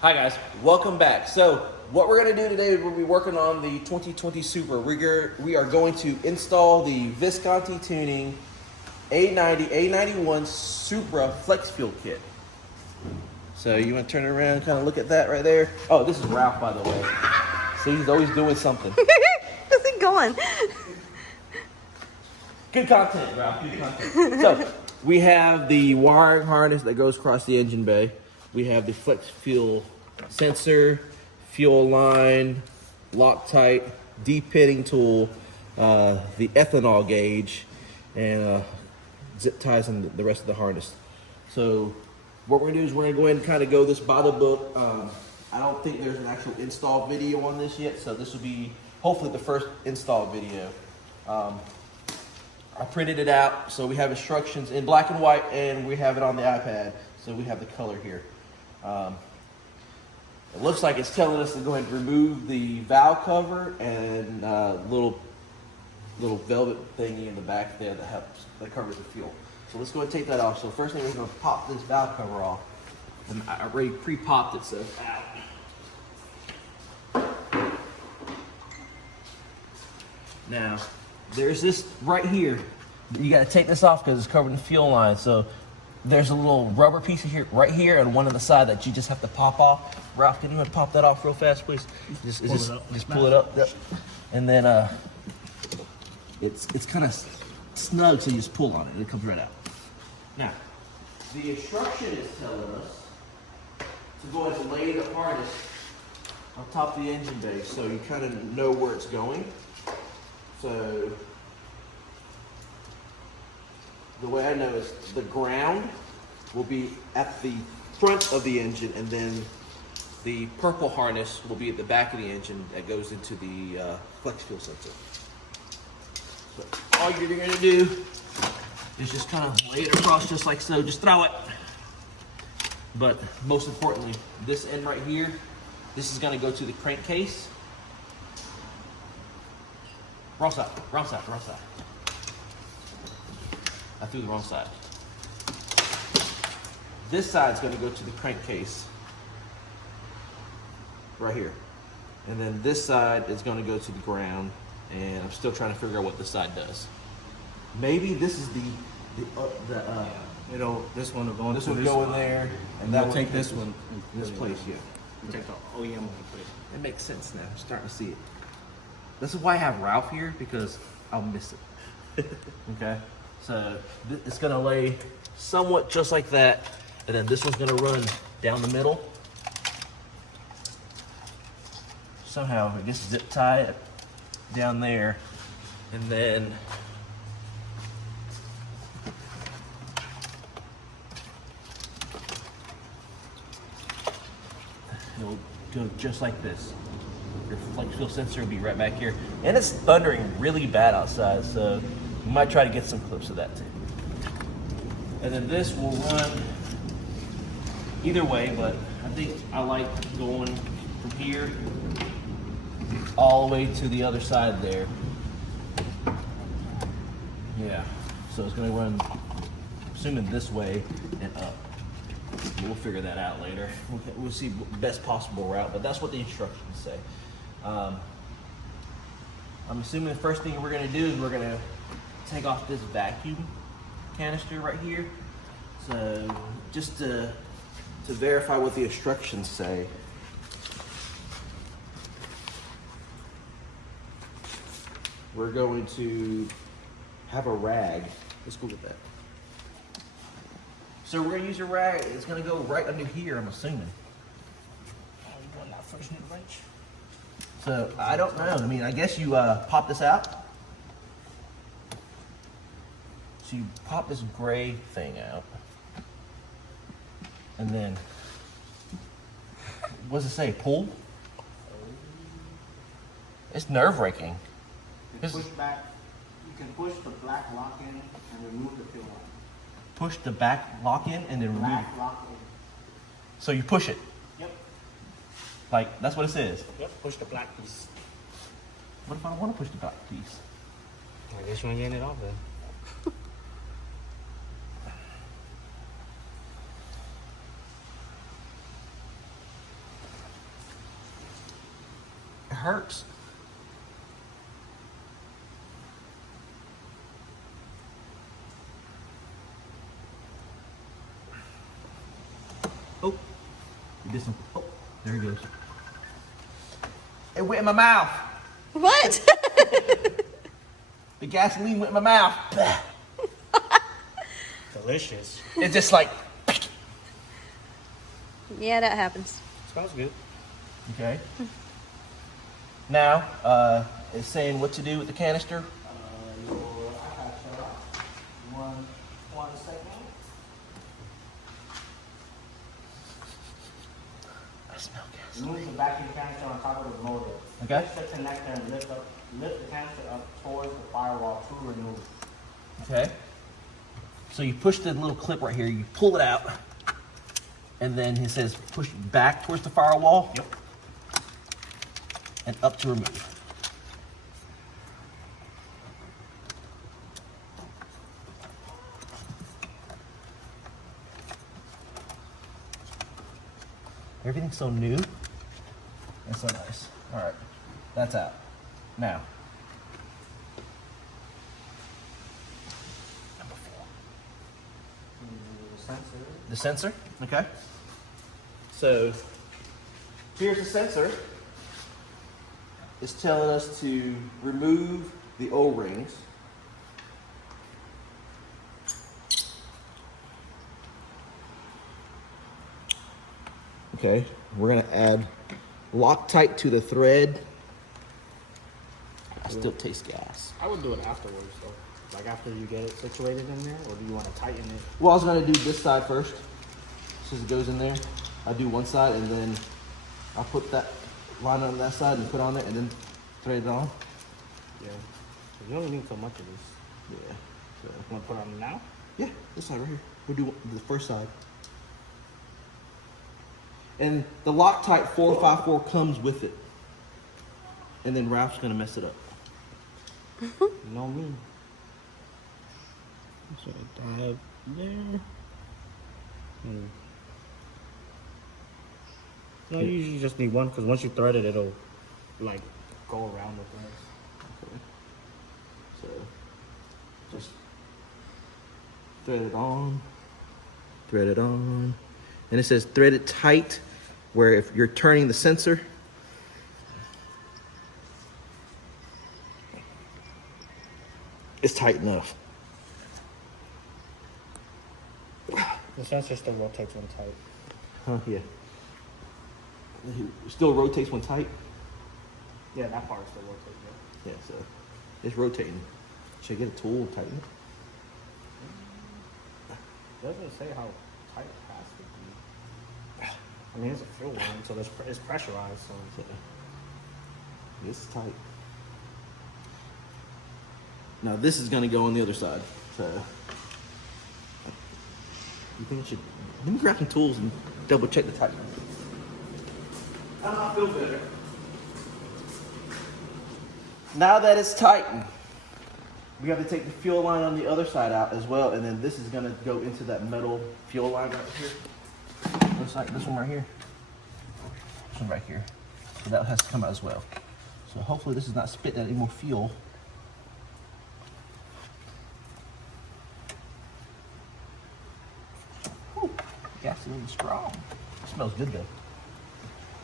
Hi guys, welcome back. So what we're going to do today is we'll be working on the 2020 Supra. We are going to install the Visconti tuning A90, A91 Supra Flex Fuel kit. So you want to turn it around and kind of look at that right there? Oh, this is Ralph, by the way. So he's always doing something. How's it going? Good content, Ralph, good content. So we have the wiring harness that goes across the engine bay. We have the flex fuel sensor, fuel line, Loctite, de-pitting tool, the ethanol gauge, and zip ties and the rest of the harness. So what we're gonna do is we're gonna go ahead and kind of go this by the book. I don't think there's an actual install video on this yet, so this will be hopefully the first install video. I printed it out, so we have instructions in black and white, and we have it on the iPad, so we have the color here. It looks like it's telling us to go ahead and remove the valve cover and little velvet thingy in the back there that covers the fuel. So let's go ahead and take that off. So first thing we're going to pop this valve cover off. And I already pre-popped it, so out. Now, there's this right here. You got to take this off because it's covering the fuel line. So there's a little rubber piece here, right here, and one on the side that you just have to pop off. Ralph, can you pop that off real fast, please? Just pull it up. Yep. And then it's kind of snug, so you just pull on it, and it comes right out. Now, the instruction is telling us to go ahead and lay the harness on top of the engine bay, so you kind of know where it's going. So the way I know is the ground will be at the front of the engine, and then the purple harness will be at the back of the engine that goes into the flex fuel sensor. So all you're going to do is just kind of lay it across just like so. Just throw it. But most importantly, this end right here, this is going to go to the crankcase. Wrong side, wrong side, wrong side. I threw the wrong side. This side's going to go to the crankcase right here. And then this side is going to go to the ground, and I'm still trying to figure out what this side does. Maybe this is this one will go this would go in there, and that will would take this one this place, yeah. You take the OEM one, please. It makes sense now. I'm starting to see it. This is why I have Ralph here, because I'll miss it. Okay? So it's gonna lay somewhat just like that, and then this one's gonna run down the middle. Somehow it gets zip tied down there, and then it'll go just like this. Your flex fuel sensor will be right back here, and it's thundering really bad outside, so we might try to get some clips of that too. And then this will run either way, but I think I like going from here all the way to the other side there. Yeah, so it's gonna run, assuming this way and up. We'll figure that out later. We'll see the best possible route, but that's what the instructions say. I'm assuming the first thing we're gonna do is we're gonna take off this vacuum canister right here. So just to verify what the instructions say. We're going to have a rag. Let's go with that. So we're gonna use a rag. It's gonna go right under here, I'm assuming. You want that first new wrench? So I don't know. I mean, I guess you pop this out. So you pop this gray thing out, and then what does it say? Pull. It's nerve-wracking. Push back. You can push the black lock in and remove the fuel line. Push the back lock in and then remove. Black lock in. So you push it. Yep. Like that's what it says. Yep. Push the black piece. What if I don't want to push the back piece? I guess you want to get it off then. hurts. Oh, you did some. Oh, there he goes. It went in my mouth. What? The gasoline went in my mouth. Delicious. It's just like. Yeah, that happens. Smells good. Okay. Now, it's saying what to do with the canister. One second. I smell gas. Move the vacuum canister on top of the motor. Okay. Push the connector and lift the canister up towards the firewall to remove. Okay. So you push the little clip right here, you pull it out, and then it says push back towards the firewall. Yep. And up to remove. Everything's so new and so nice. All right, that's out. Now, number 4. The sensor, okay. So here's the sensor. It's telling us to remove the O-rings. Okay, we're gonna add Loctite to the thread. I still taste gas. I would do it afterwards, though. Like after you get it situated in there, or do you want to tighten it? Well, I was gonna do this side first, since it goes in there. I'll do one side and then I'll put that line on that side and put on it and then thread it on. Yeah. You only need so much of this. Yeah. So, You want to put it on now? yeah, this side right here. We'll do the first side. And the Loctite 454 comes with it. And then Ralph's gonna mess it up. You know me. So dive there. No, you usually just need one because once you thread it, it'll like go around the threads. Okay. So just thread it on, and it says thread it tight, where if you're turning the sensor, it's tight enough. The sensor still rotates when tight. Huh? Yeah. It still rotates when tight. Yeah, that part still rotates. Yeah, so it's rotating. Should I get a tool and tighten it? It doesn't say how tight it has to be. I mean, it's a fuel line, so it's pressurized. So Yeah. This is tight. Now this is gonna go on the other side. So you think I should let me grab some tools and double check the tightness. I feel better. Now that it's tightened, we have to take the fuel line on the other side out as well, and then this is gonna go into that metal fuel line right here. Looks like this one right here. This one right here. So that has to come out as well. So hopefully this is not spitting out any more fuel. Whew, gasoline is strong. It smells good though.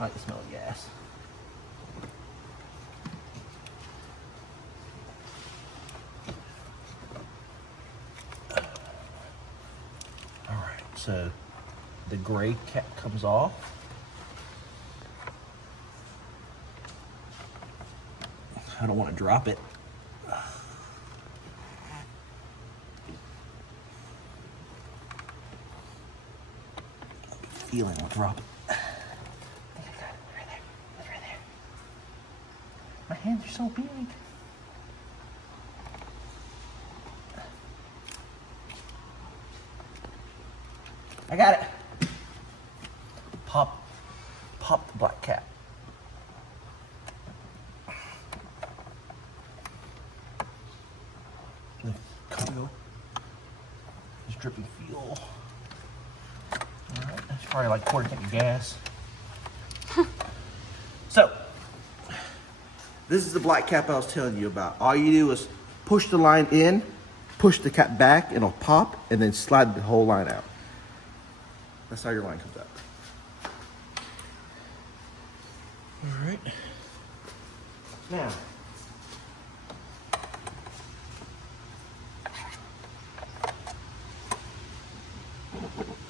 I like the smell of gas. All right, so the gray cap comes off. I don't want to drop it. Feeling will drop it. I think I got it. Right there. It's right there. My hands are so big. I got it. Pop the black cap. The cargo is dripping fuel. All right, that's probably like a quarter tank of gas. So, This is the black cap I was telling you about. All you do is push the line in, push the cap back, and it'll pop, and then slide the whole line out. That's how your line comes out. All right. Now,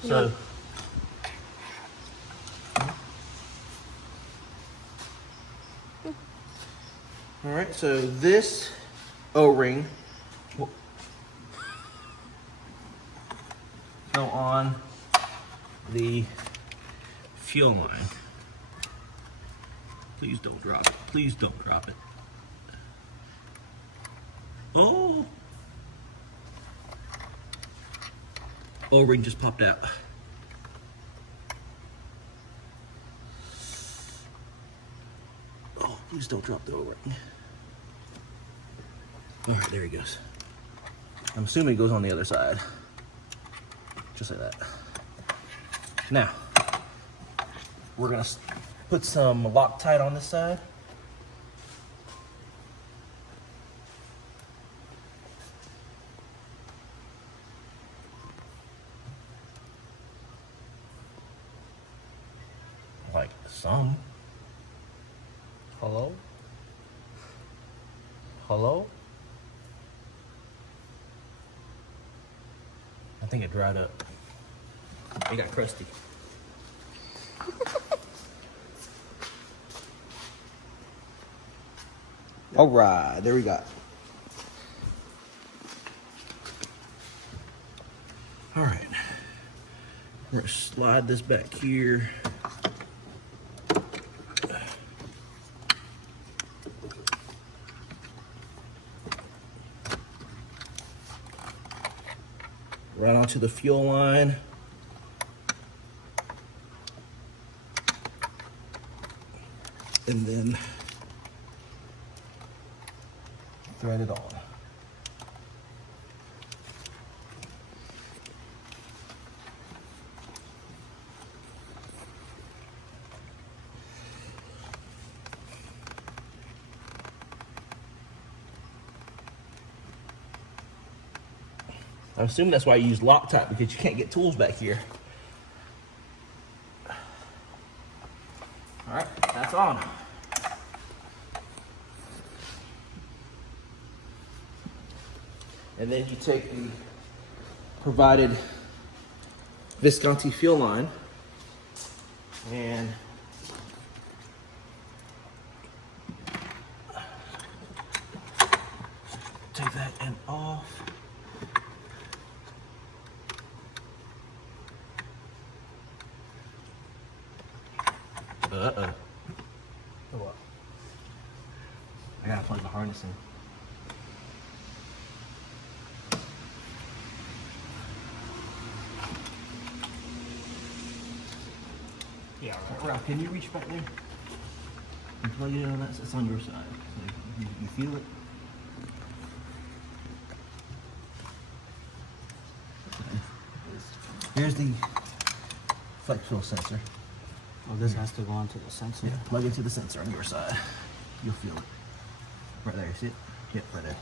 so all right, so this O-ring will go on the fuel line. Please don't drop it. Please don't drop it. Oh! O-ring just popped out. Oh, please don't drop the O-ring. All right, there he goes. I'm assuming it goes on the other side. Just like that. Now, we're gonna put some Loctite on this side. Like some. Hello? Hello? I think it dried up. It got crusty. All right, there we go. All right, we're gonna slide this back here. Right onto the fuel line. And then thread it on. I assume that's why you use Loctite, because you can't get tools back here. All right, that's on. And then you take the provided Visconti fuel line and take that end off. What? I gotta plug the harness in. Yeah, Ralph, can you reach back there and plug it in on that? It's on your side. So you feel it? Here's the flex fuel sensor. Oh, this has to go onto the sensor. Yeah, plug into the sensor on your side. You'll feel it. Right there, see it? Yep, right there.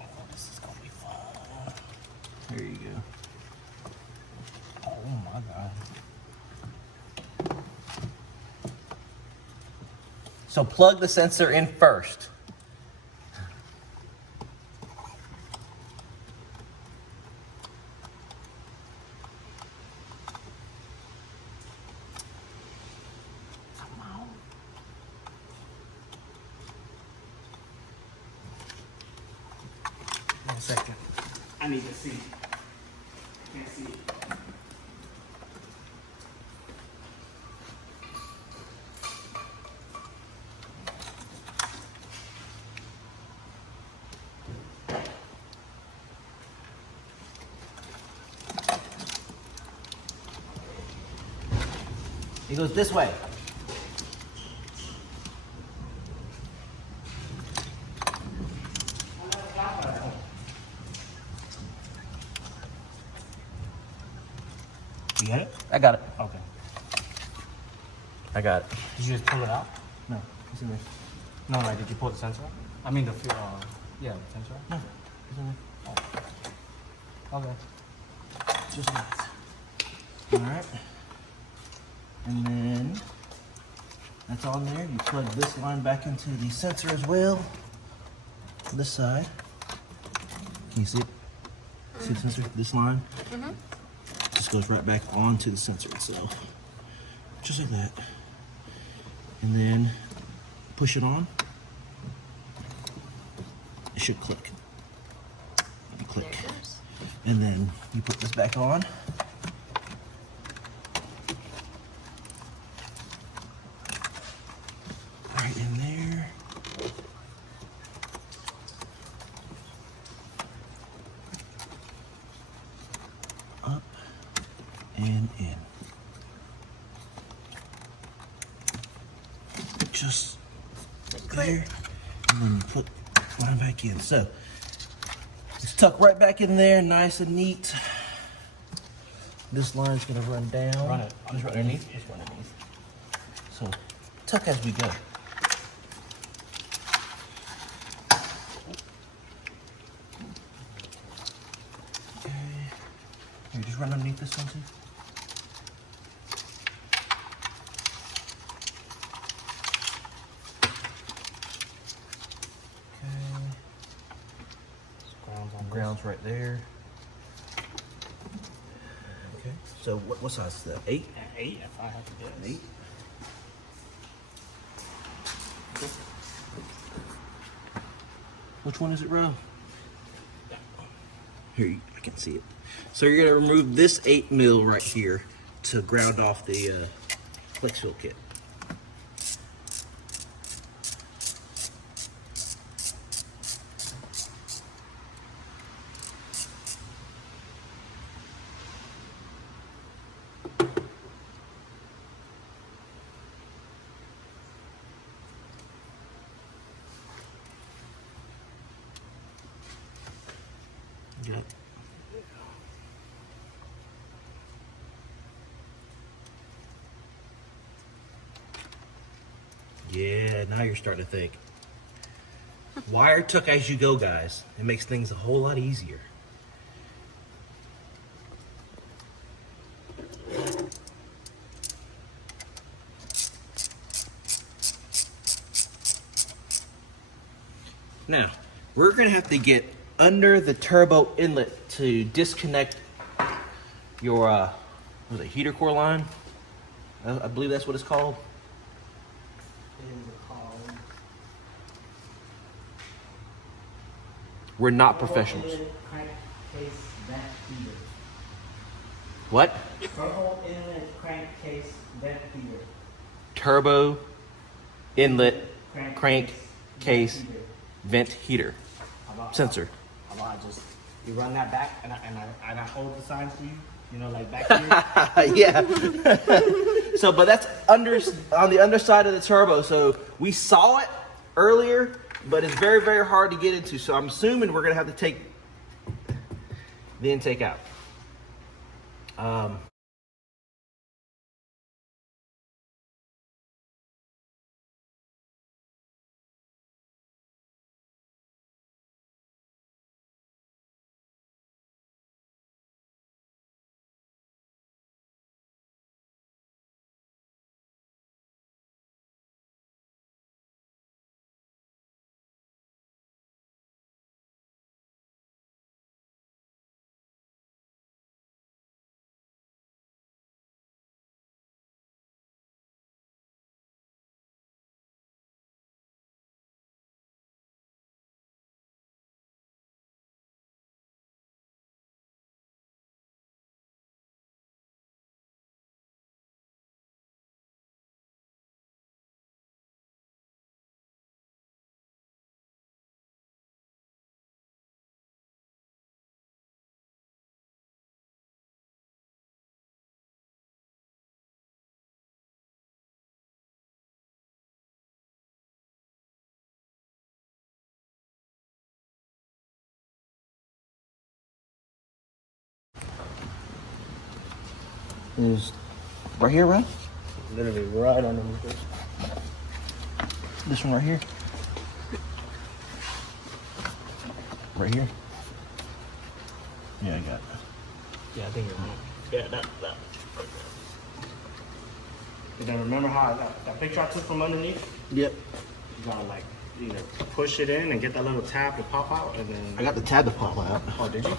Oh, this is gonna be fun. There you go. Oh my god. So plug the sensor in first. One second. I need to see. Can't see it. It goes this way. You get it? I got it. Okay. I got it. Did you just pull it out? No, it's in there. No, like, did you pull the sensor out? I mean, the yeah, the sensor out? No, it's in there. Okay. Just that. All right. And then that's on there. You plug this line back into the sensor as well. This side. Can you see it? See the sensor? This line? Just goes right back onto the sensor itself. Just like that. And then push it on. It should click. Click. And then you put this back on. Right in there. Up and in. Just there. And then you put line back in. So it's tucked right back in there, nice and neat. This line's gonna run down. Run it. Just right underneath. Just run underneath. So tuck as we go. Okay. Here, just run underneath this one too. Ground's right there. Okay. So what size is that? 8? 8, if I have to guess. 8. Which one is it, Ro? Here, I can see it. So you're gonna remove this 8 mil right here to ground off the flex fuel kit. Yep. Yeah, now you're starting to think. Wire tuck as you go, guys. It makes things a whole lot easier. Now, we're gonna have to get under the turbo inlet to disconnect your, was it heater core line? I believe that's what it's called. We're not professionals. Crankcase vent heater. What? Turbo inlet crankcase vent heater. Turbo inlet crank case heater. vent heater sensor. How about you run that back and I hold the sign for you? You know, like back here? Yeah. So, but that's on the underside of the turbo. So we saw it earlier, but it's very, very hard to get into. So I'm assuming we're gonna have to take the intake out. Is right here, right? Literally right underneath it. This one right here. Right here. Yeah, I got it. Yeah, I think you're right. Yeah, that. And then remember how that picture I took from underneath? Yep. You gotta like either push it in and get that little tab to pop out, and then. I got the tab to pop out. Oh, did you?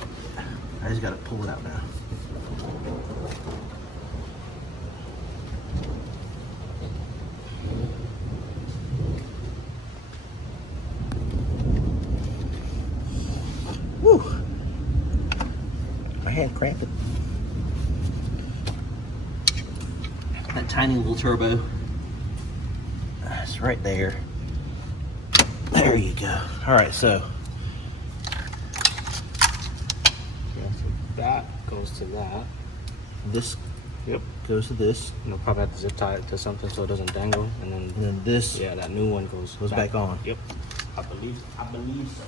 I just gotta pull it out now. Woo! My hand cramped it. That tiny little turbo. That's right there. There you go. All right, so. Yeah, so that goes to that. This Yep. goes to this, And I'll probably have to zip tie it to something so it doesn't dangle, and and then this yeah, that new one goes back on. Yep. I believe so.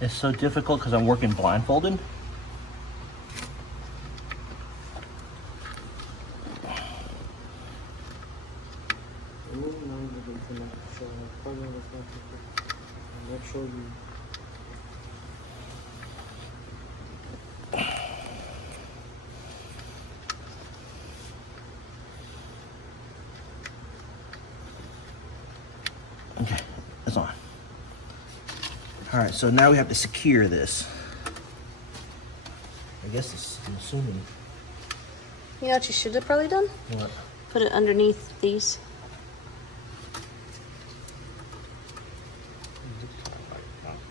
It's so difficult because I'm working blindfolded. Okay, it's on. All right, so now we have to secure this. I guess it's, I'm assuming. You know what you should have probably done? What? Put it underneath these.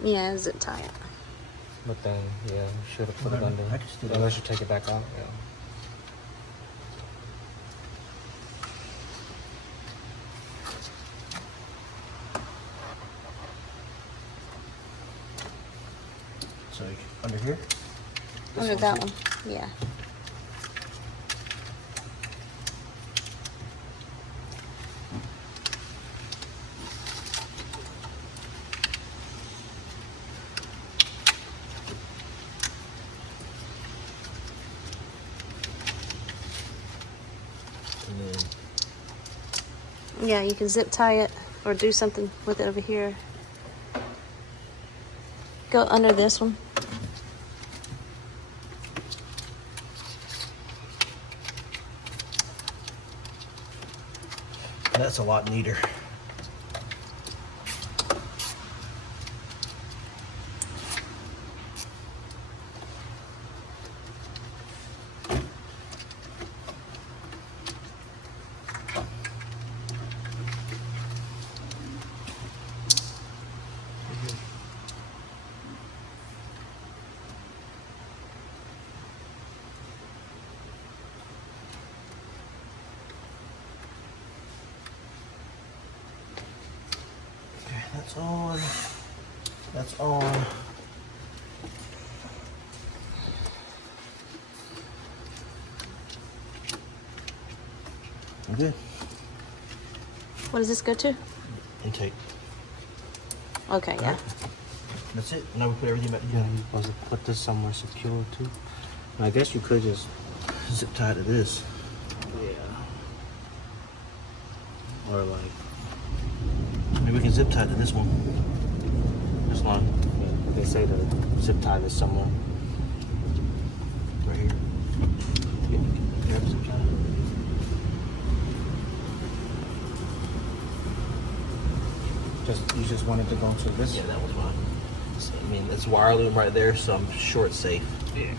Yeah, zip tie it. But then, yeah, you should have put it under. I can still do it. Unless you take it back out. Yeah. So under here? Under that one. Yeah. And then Yeah, you can zip tie it or do something with it over here. Go under this one. that's a lot neater. That's on. That's on. I'm good. What does this go to? Intake. Okay, yeah. That's it. Now we put everything back Yeah, together. you're supposed to put this somewhere secure too. I guess you could just. Zip tie to this. Yeah. Or like. Maybe we can zip tie to this one. This line. Yeah, they say to zip tie this somewhere. Right here. Yeah, grab zip tie. You just wanted to go into this. Yeah, that was mine. So, I mean, it's wire loom right there, so I'm sure it's safe. Yeah.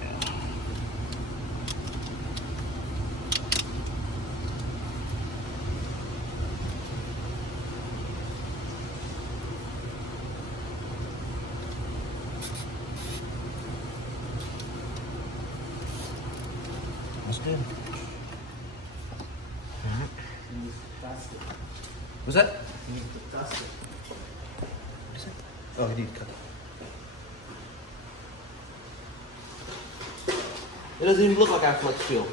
That's good. What's that? What's that? Oh, I need to cut it. It doesn't even look like I have flex fuel.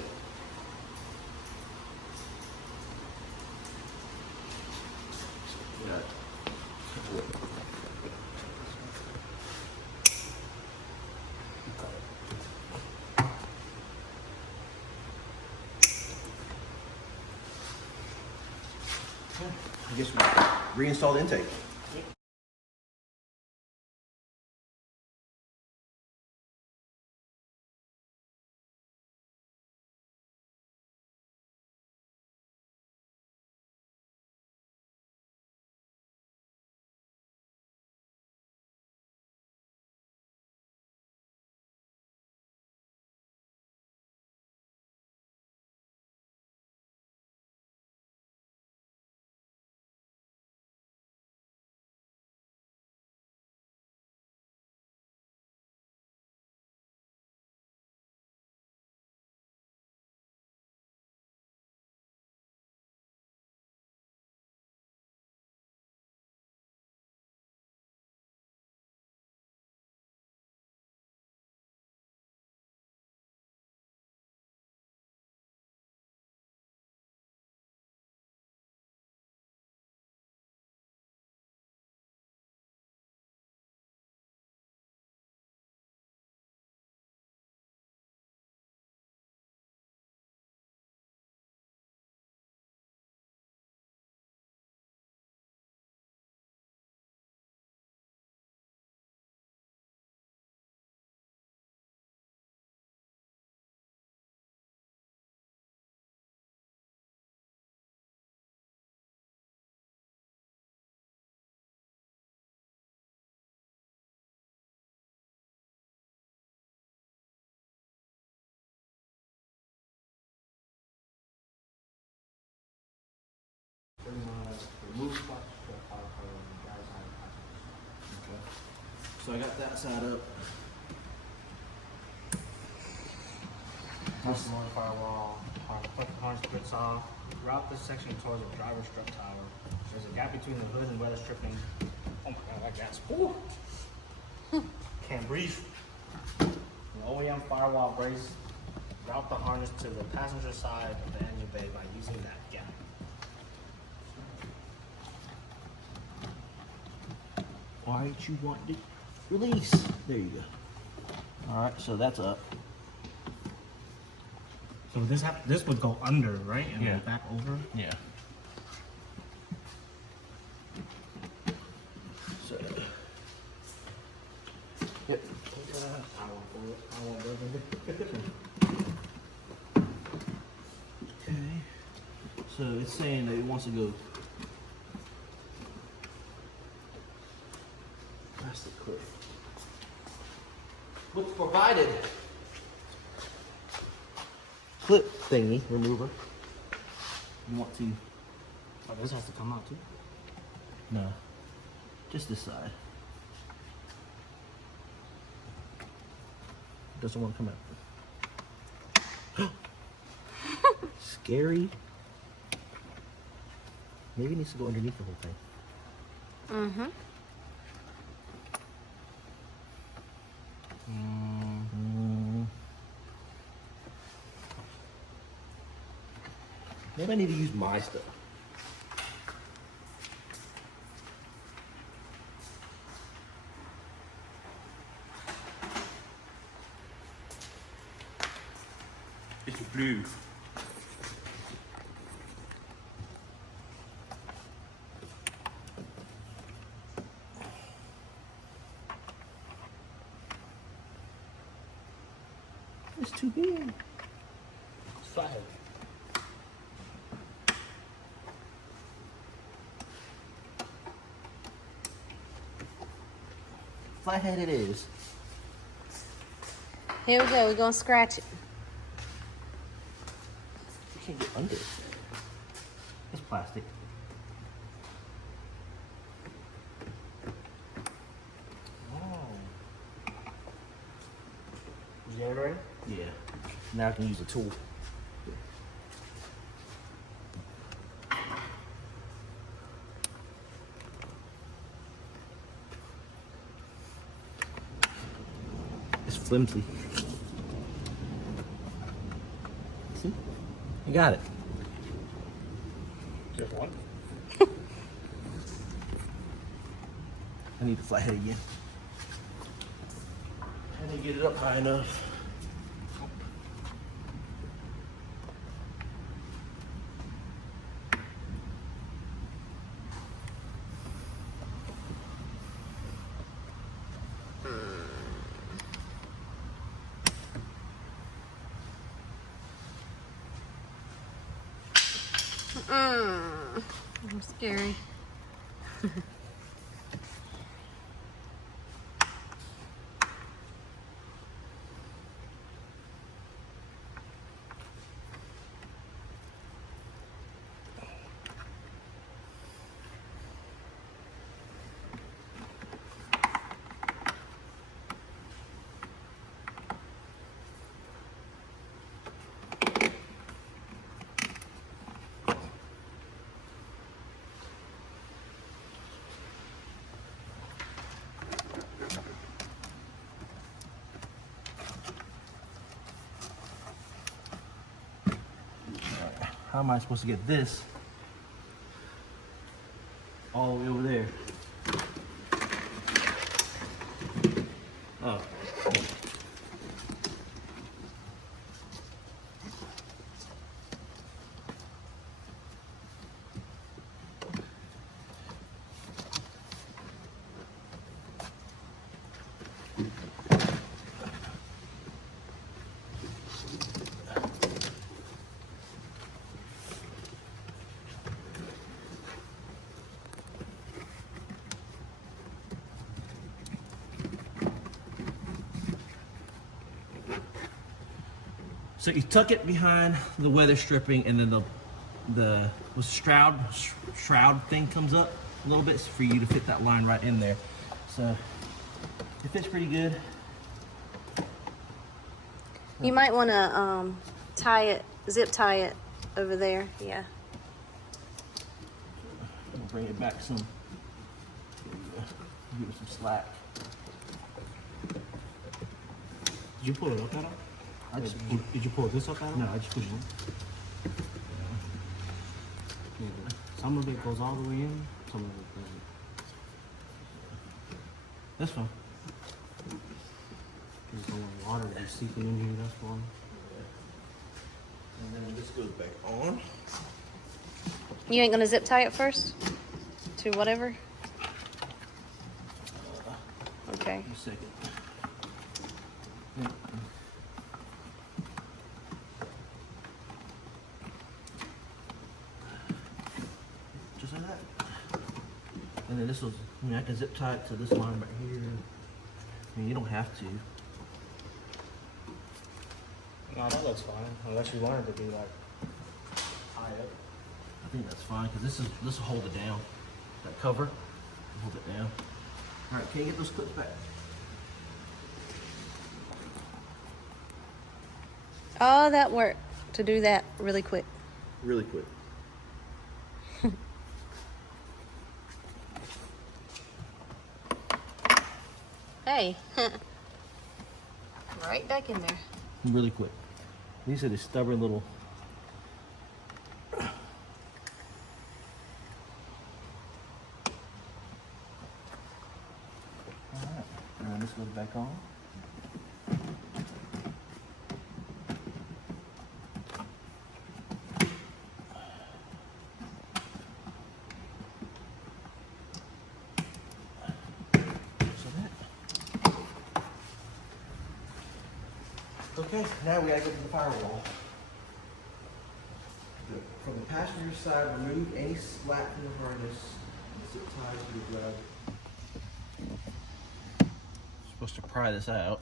I guess we reinstall the intake. Remove spots for power cover on the driver's side. Okay. So I got that side up. Customer firewall, put the harness grips off. Route this section towards the driver's strut tower. There's a gap between the hood and weather stripping. Oh my god, that gas. Ooh. Can't breathe. The OEM firewall brace. Route the harness to the passenger side of the engine bay by using that gap. Why did you want to release? There you go. All right, so that's up. So this would go under, right? And Yeah. then back over? Yeah. So. Yep. I won't go there. Okay. So it's saying that it wants to go. Plastic clip. What's provided? Clip thingy remover. You want to? Oh, this has to come out too? No. Just this side. Doesn't want to come out. Scary. Maybe it needs to go underneath the whole thing. Mm-hmm. Maybe I need to use my stuff. It's blue. It's too big. It's flathead. Flathead it is. Here we go. We're gonna scratch it. You can't get under it. It's plastic. Oh. Is it ready? Yeah. Now I can use a tool. flimsy. See? You got it. Just one. I need to fly head again. I didn't get it up high enough. I'm scary. How am I supposed to get this all the way over there? Oh. So you tuck it behind the weather stripping, and then the shroud thing comes up a little bit for you to fit that line right in there. So it fits pretty good. You might want to tie it, zip tie it over there. Yeah. We'll bring it back some. Give it some slack. Did you pull it up at all? Did you pull this up at all? No, I just pushed it. Some of it goes all the way in, some of it doesn't. That's fine. Just don't want water to be seeping in here, that's why. And then this goes back on. You ain't gonna zip tie it first to whatever. Okay. Just a second. Just like that. And then this was, I mean, I can zip tie it to this line right here. I mean, you don't have to. No, that looks fine, unless you want it to be like high up. I think that's fine, because this will hold it down. That cover will hold it down. All right, can you get those clips back? Oh, that worked to do that really quick. Really quick. Hey. Right back in there. Really quick. These are the stubborn little. Alright, and then this goes back on. Okay, now we gotta go to the firewall. From the passenger side, remove any slat from the harness. Zip ties to the grub. Supposed to pry this out.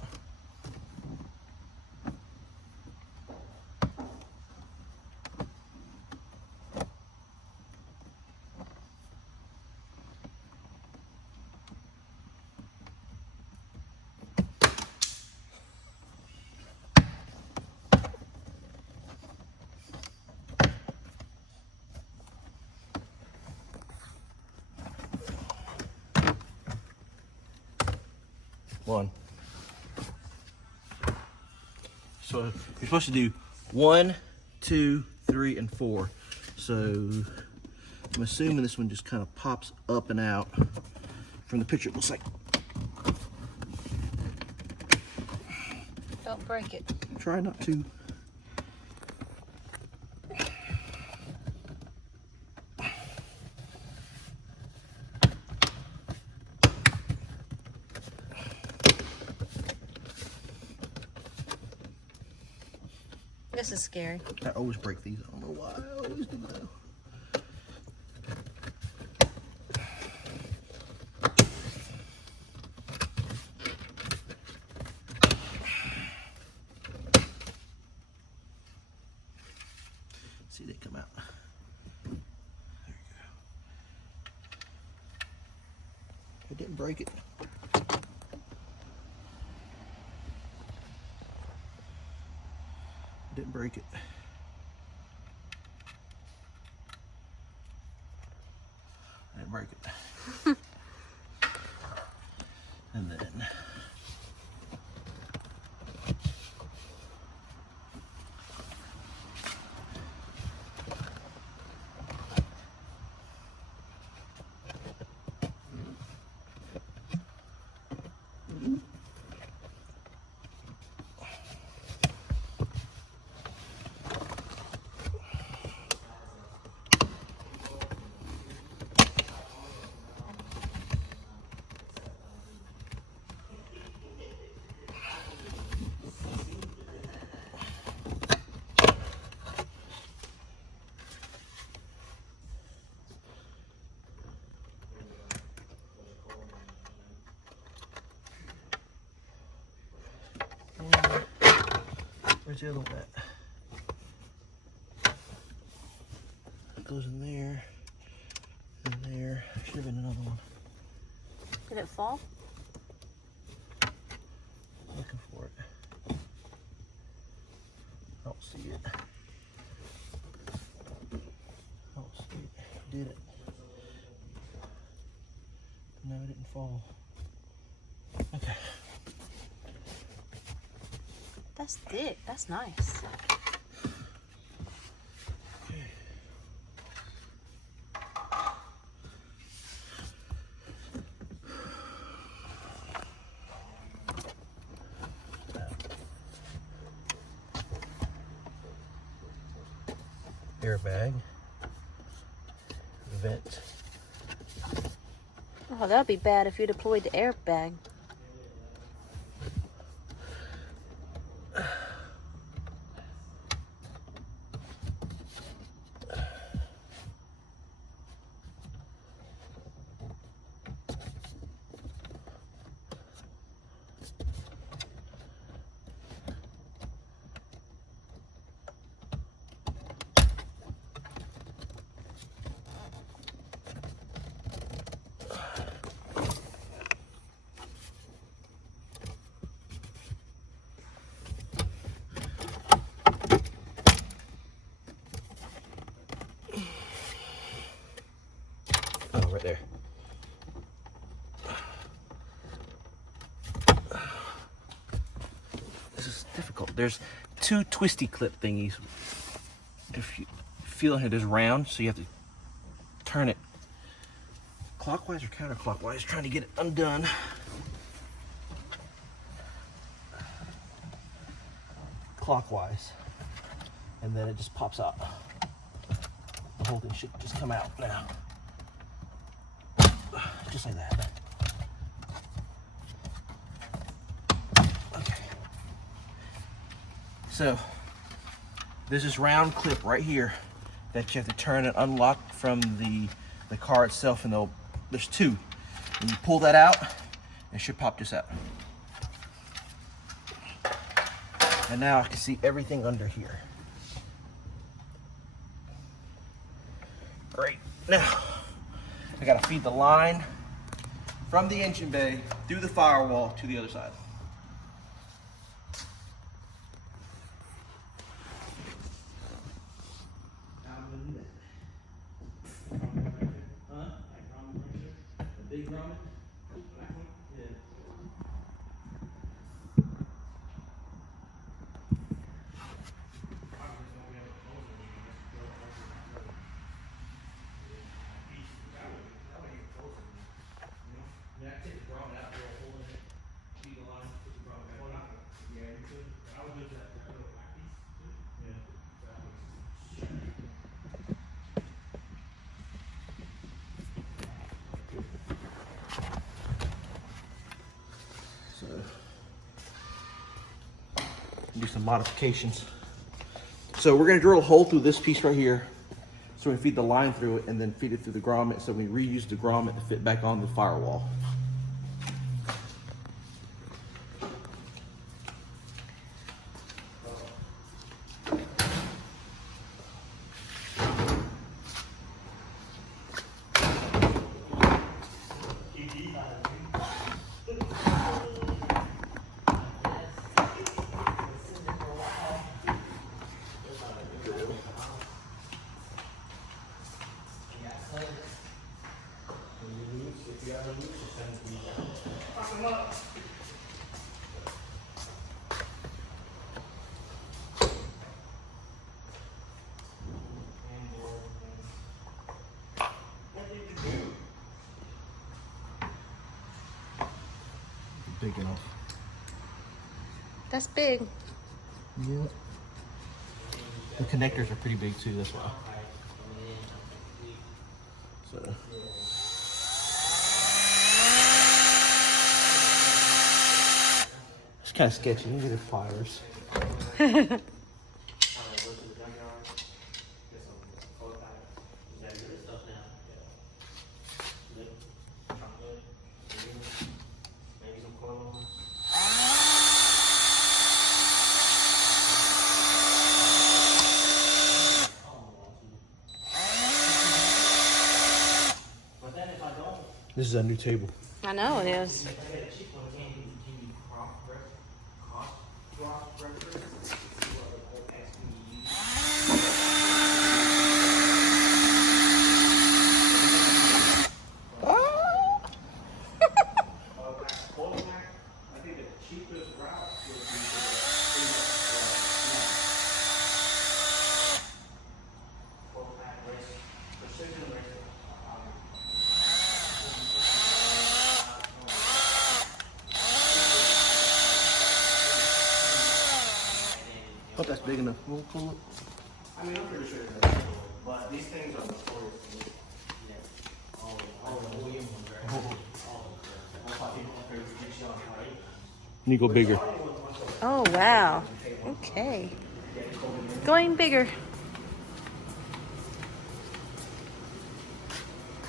One. So you're supposed to do 1, 2, 3, and 4. So I'm assuming this one just kind of pops up and out. From the picture, it looks like. Don't break it. Try not to. This is scary. I always break these. I don't know why. I always do though. See, they come out. There you go. I didn't break it. Didn't break it. I didn't break it. And then where's the other one at? It goes in there, and there. Should have been another one. Did it fall? Looking for it. I don't see it. I don't see it. Did it? No, it didn't fall. Okay. That's thick. That's nice. Airbag. Vent. Oh, that'd be bad if you deployed the airbag. Oh, right there. This is difficult. There's two twisty clip thingies. If you feel it is round, so you have to turn it clockwise or counterclockwise, trying to get it undone. Clockwise. And then it just pops out. The whole thing should just come out now. Just like that. Okay. So, there's this round clip right here that you have to turn and unlock from the car itself, and there's two. When you pull that out, it should pop this out. And now I can see everything under here. Great. Now, I gotta feed the line from the engine bay through the firewall to the other side. Huh? The big grommet? Yeah. do some modifications. So we're gonna drill a hole through this piece right here, so we feed the line through it and then feed it through the grommet, so we reuse the grommet to fit back on the firewall. Big enough. That's big. Yeah. The connectors are pretty big too, that's why. So. It's kind of sketchy. You get the pliers. This is a new table. I know it is. Hope that's big enough. We'll pull it. I mean, I'm pretty sure it's cool, but these things are notorious for me. You go bigger. Oh, wow. Okay. Going bigger.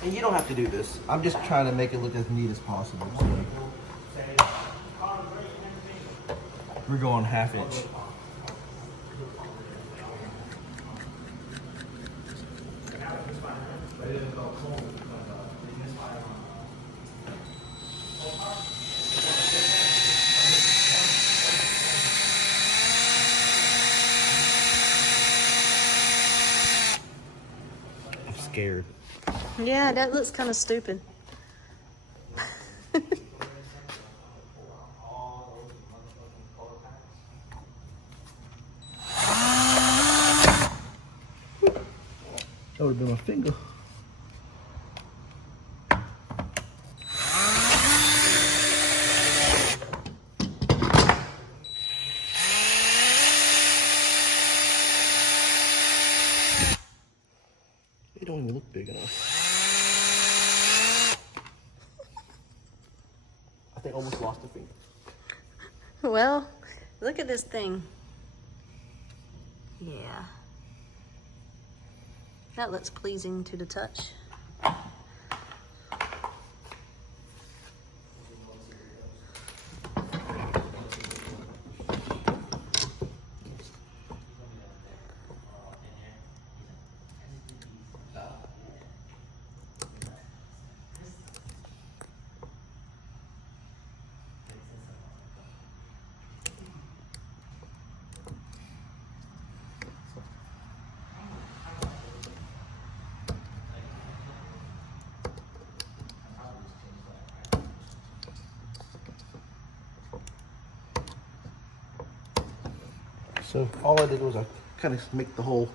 And you don't have to do this. I'm just trying to make it look as neat as possible. So we're going 1/2 inch. I'm scared. Yeah, that looks kind of stupid. That would have been my finger. It don't even look big enough. I think I almost lost a finger. Well, look at this thing. Yeah. That looks pleasing to the touch. So all I did was I kind of make the hole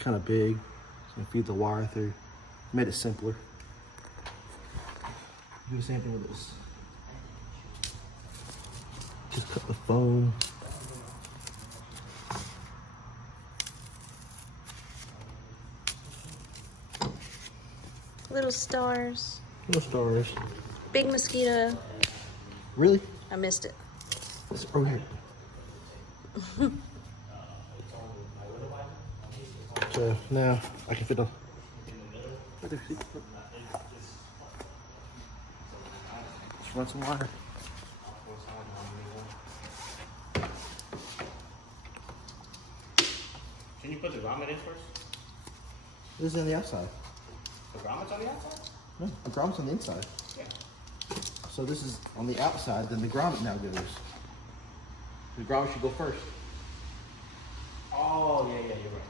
kind of big, so I feed the wire through, made it simpler. Do the same thing with this. Just cut the foam. Little stars. Little stars. Big mosquito. Really? I missed it. It's over here. So now I can fit on. Let's run some wire. Can you put the grommet in first? This is on the outside. The grommet's on the outside? No, the grommet's on the inside. Yeah. So this is on the outside, then the grommet now goes. The grommet should go first. Oh, yeah, you're right.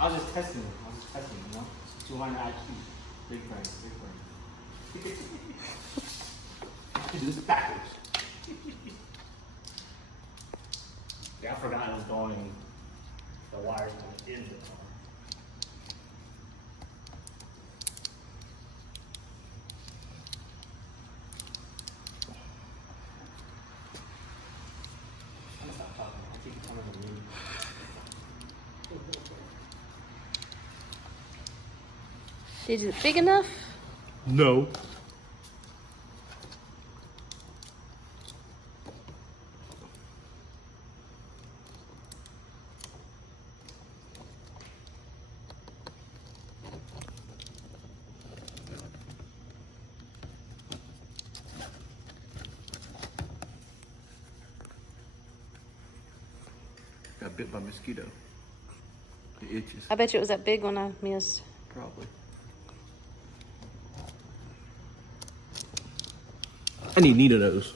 I was just testing it. You know? 200 IQ. Big brain. I can do this backwards. Yeah, I forgot it was going, the wire's going in the car. I'm gonna stop talking. I keep coming to me. Is it big enough? No. Got bit by a mosquito. It itches. I bet you it was that big one I missed. Probably. I need of those.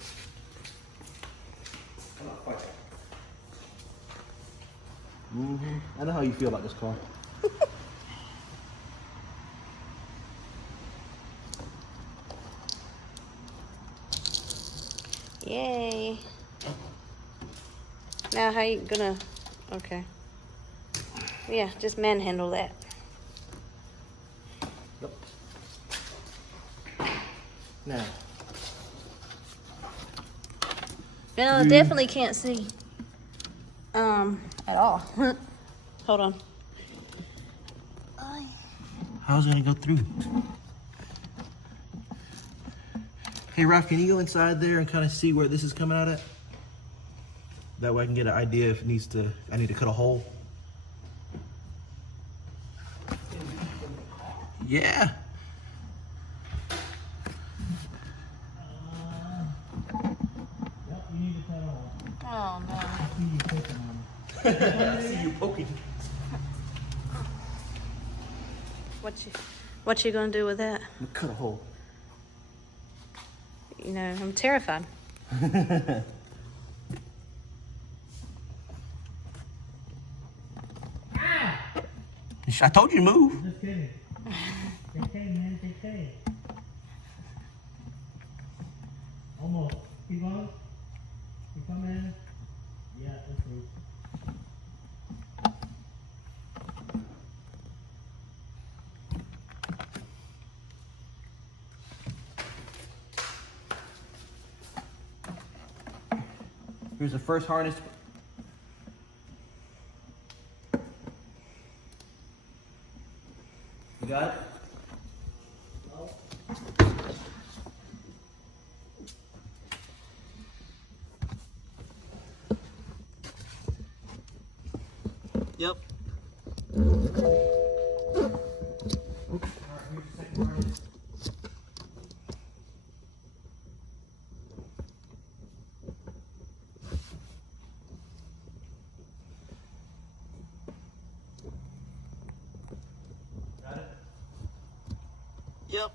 I know how you feel about this car. Yay. Now how you gonna, okay. Yeah, just manhandle that. Yep. Now. No, definitely can't see. At all. Hold on. How's it gonna go through? Hey Ralph, can you go inside there and kind of see where this is coming out at? That way I can get an idea if it needs to, I need to cut a hole. Yeah. Oh no. I see you poking. What you gonna do with that? I'm gonna cut a hole. You know, I'm terrified. I told you to move. Just kidding. Okay, man, okay. Almost. Keep on. Keep coming. Yeah, that's good. Here's the first harness. You got it? Yep. Yep.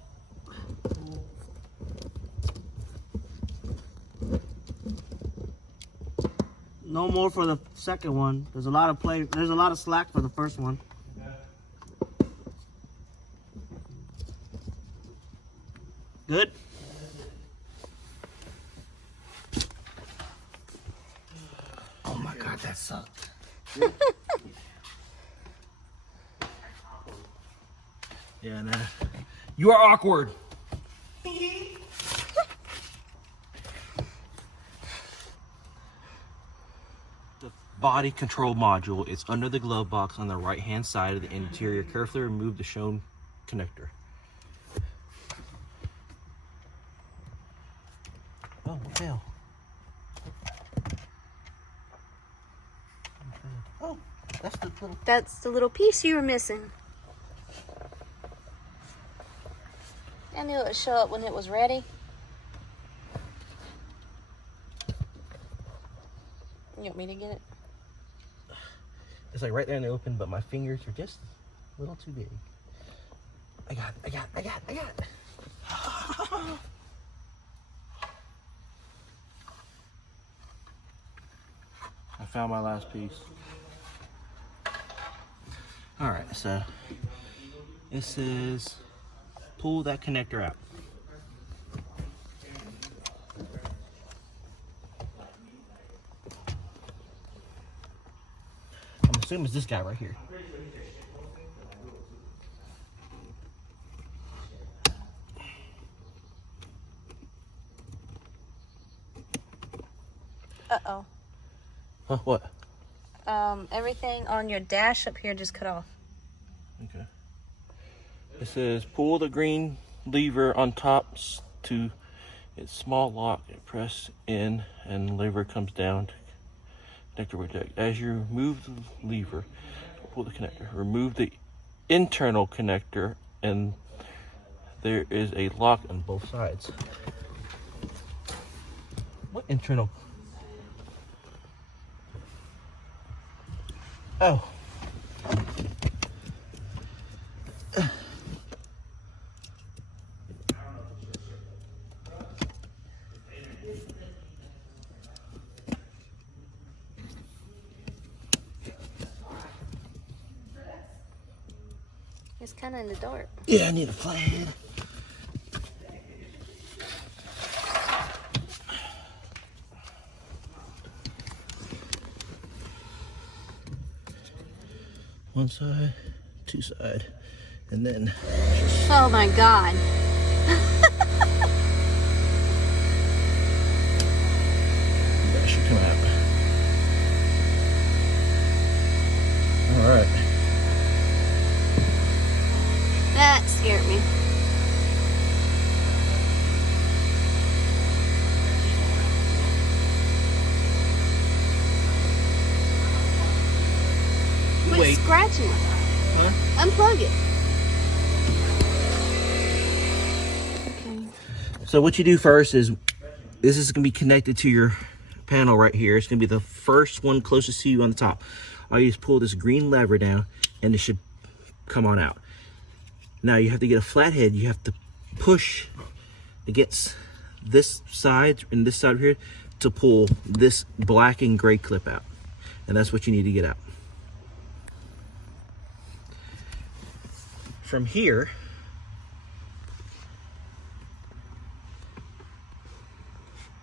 No more for the second one. There's a lot of play. There's a lot of slack for the first one. Good. Oh my God, that sucked. Yeah, nah. You are awkward. The body control module is under the glove box on the right hand side of the interior. Carefully remove the shown connector. Oh, what the hell? That's the little. That's the little piece you were missing. I knew it would show up when it was ready. You want me to get it? It's like right there in the open, but my fingers are just a little too big. I got it. I found my last piece. All right, so it says pull that connector out. I'm assuming it's this guy right here. Uh-oh. Huh, what? Everything on your dash up here just cut off. Okay. It says pull the green lever on top to its small lock and press in, and the lever comes down to connector protect. As you remove the lever, pull the connector. Remove the internal connector, and there is a lock on both sides. What internal? Oh. It's kind of in the dark. Yeah, I need a flathead. One side, two side, and then Oh my God. that should come out. All right. That scared me. Quit Wait. scratching it. Huh? Unplug it. Okay. So what you do first is, this is going to be connected to your panel right here. It's going to be the first one closest to you on the top. All you just pull this green lever down, and it should come on out. Now you have to get a flathead. You have to push against this side and this side here to pull this black and gray clip out. And that's what you need to get out. From here,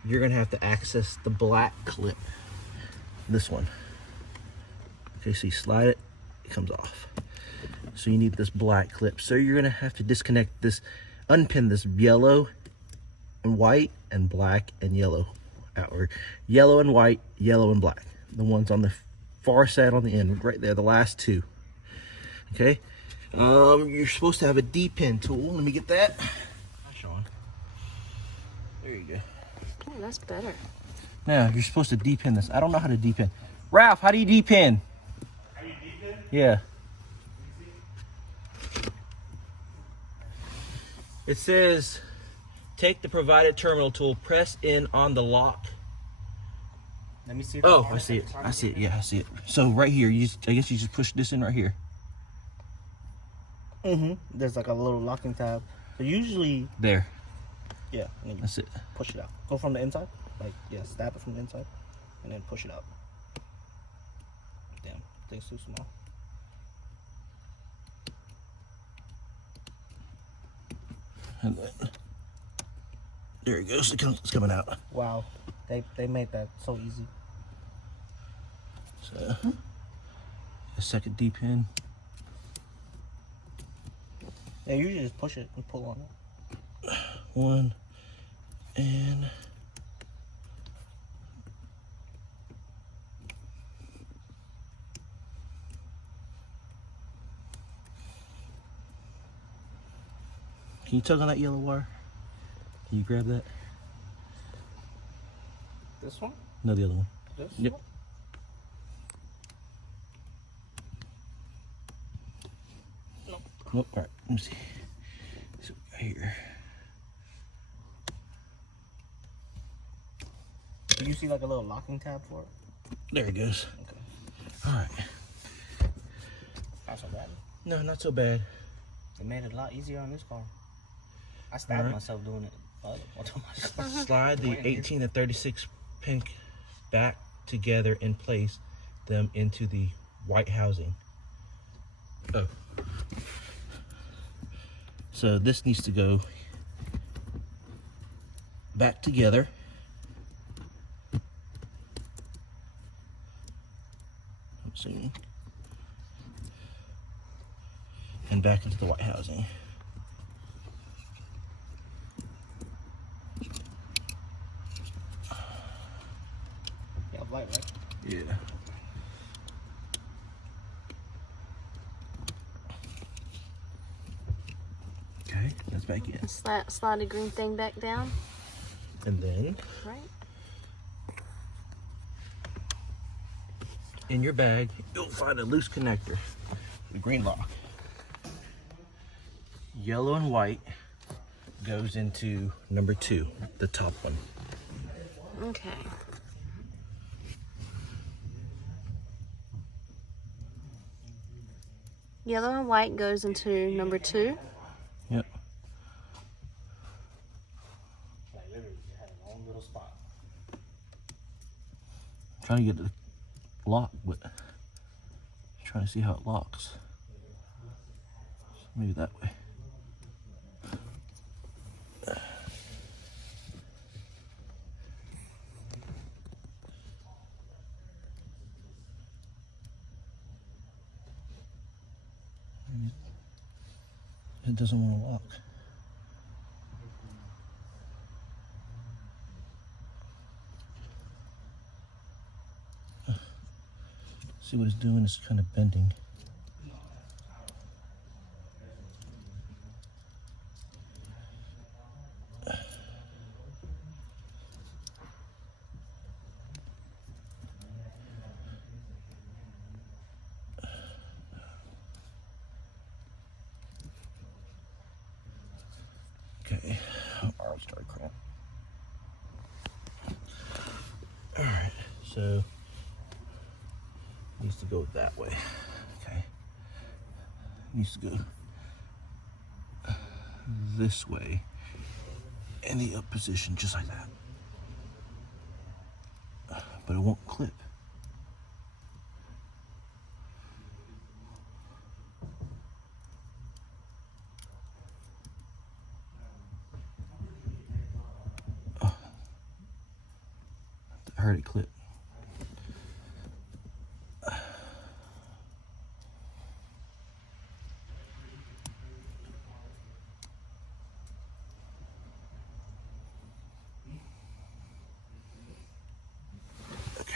you're gonna have to access the black clip. This one. Okay, so you slide it, it comes off. So you need this black clip. So you're gonna have to disconnect this, unpin this yellow and white and black and yellow out, or yellow and white, yellow and black. The ones on the far side on the end, right there, the last two. Okay. You're supposed to have a D-pin tool. Let me get that. Sean. There you go. Oh, that's better. Now you're supposed to D-pin this. I don't know how to D-pin. Ralph, how do you D-pin? How you D-pin? Yeah. It says, take the provided terminal tool, press in on the lock. Let me see. Oh, I see it. I see it. Yeah, I see it. So right here, I guess you just push this in right here. There's like a little locking tab. So usually, There. yeah, and then you That's it. push it out. Go from the inside. Like, yeah, stab it from the inside. And then push it out. Damn, thing's too small. And then, there it goes. It's coming out. Wow, they made that so easy. So, a second D-pin. Yeah, you usually just push it and pull on it. One, and can you tug on that yellow wire? Can you grab that? This one? No, the other one. This Yep. one? Nope. All right. Let me see. So here. Do you see like a little locking tab for it? There it goes. Okay. All right. Not so bad. No, not so bad. It made it a lot easier on this car. I stabbed Alright. myself doing it. Slide the 18 to 36 pin back together and place them into the white housing. Oh. So this needs to go back together. I'm assuming. And back into the white housing. Yeah, light, right? Yeah. Okay, that's back in. Slide the green thing back down. And then Right. in your bag, you'll find a loose connector, the green lock. Yellow and white goes into number 2, the top one. Okay. Yellow and white goes into number 2. Yep. Like literally, you had a long little spot. I'm trying to get the lock, but trying to see how it locks. So maybe that way. It doesn't want to lock. See what it's doing is kind of bending. Okay, arm started cramp. All right, so needs to go that way. Okay, needs to go this way in the up position, just like that. But it won't clip. I heard it clip. Okay.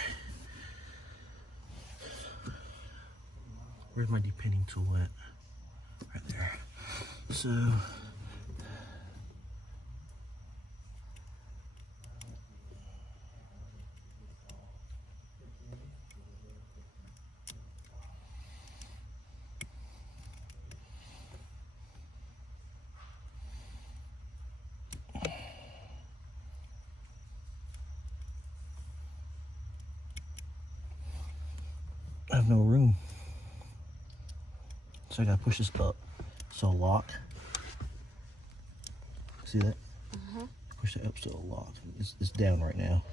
Where's my depinning tool at? Right there. So I have no room. So I gotta push this up. So lock. See that? Push it up so it'll lock. It's down right now.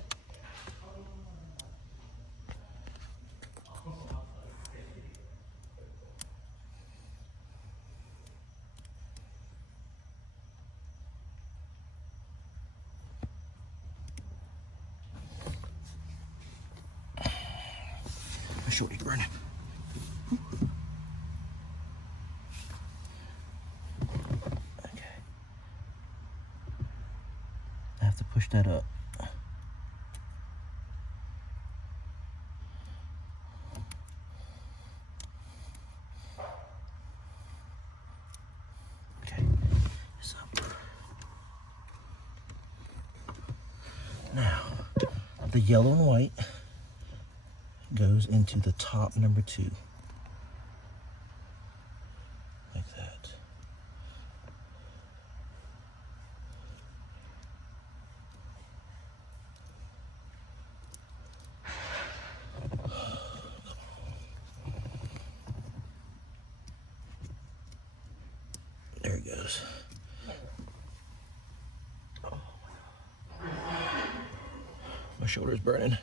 My shorty's burning. Okay. I have to push that up. Okay. So now the yellow and white goes into the top number 2. Like that. it goes. Oh. My shoulder's burning.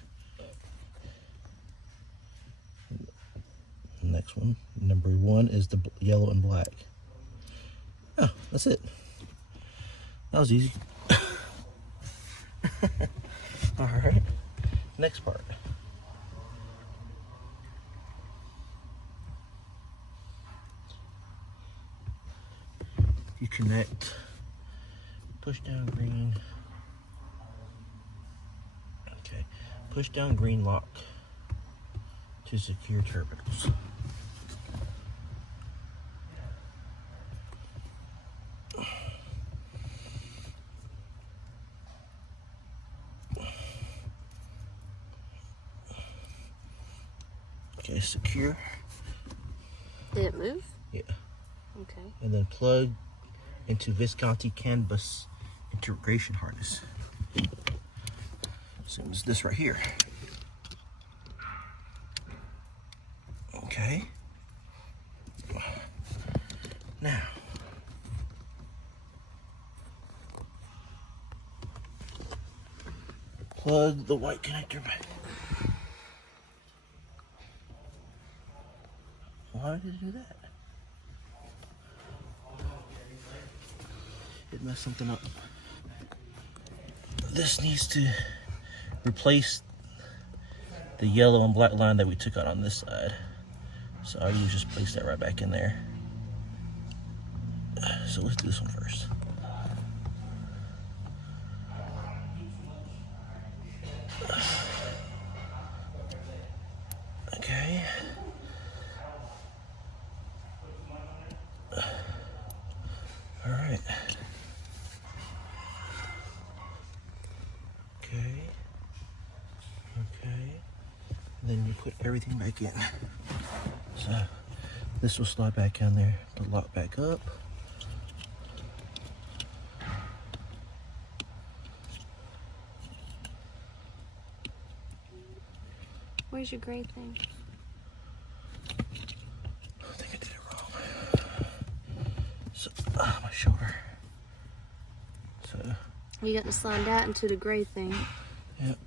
Next one, number 1 is the yellow and black. Oh, that's it. That was easy. All right, next part. You connect, push down green. Okay, push down green lock to secure terminals. Okay, secure. Did it move? Yeah. Okay. And then plug into Visconti CAN bus integration harness. Same as this right here. Okay. Now, plug the white connector back. Why did it do that? It messed something up. This needs to replace the yellow and black line that we took out on this side. So all you do is just place that right back in there. So let's do this one first. Okay. All right. Okay. Okay. Then you put everything back in. So this will slide back in there to lock back up. Where's your gray thing? I think I did it wrong. So, my shoulder. So. You got to slide that into the gray thing. Yep.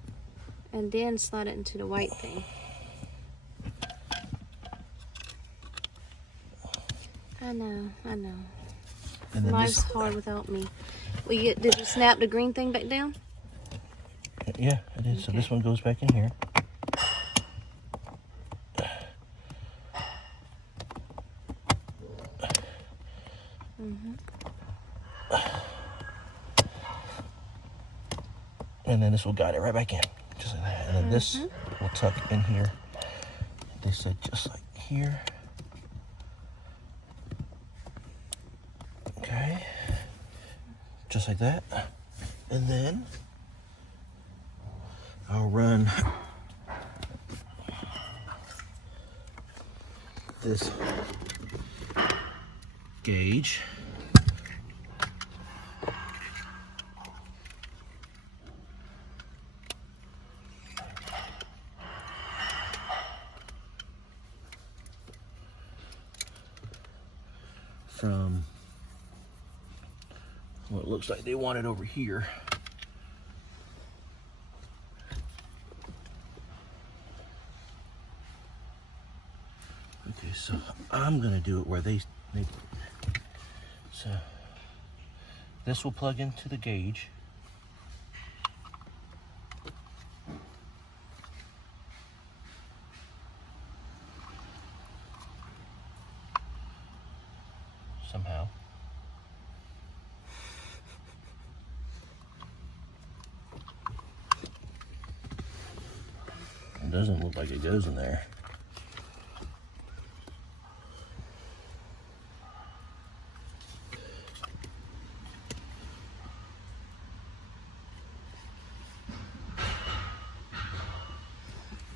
And then slide it into the white thing. I know. And then Life's this, hard without me. Well, did you snap the green thing back down? yeah, I did. So Okay. this one goes back in here. And then this will guide it right back in, just like that. And then this will tuck in here. They said just like here. Okay, just like that. And then I'll run this gauge from what looks like they want it over here. Okay, so I'm gonna do it where they so this will plug into the gauge. Somehow. It doesn't look like it goes in there.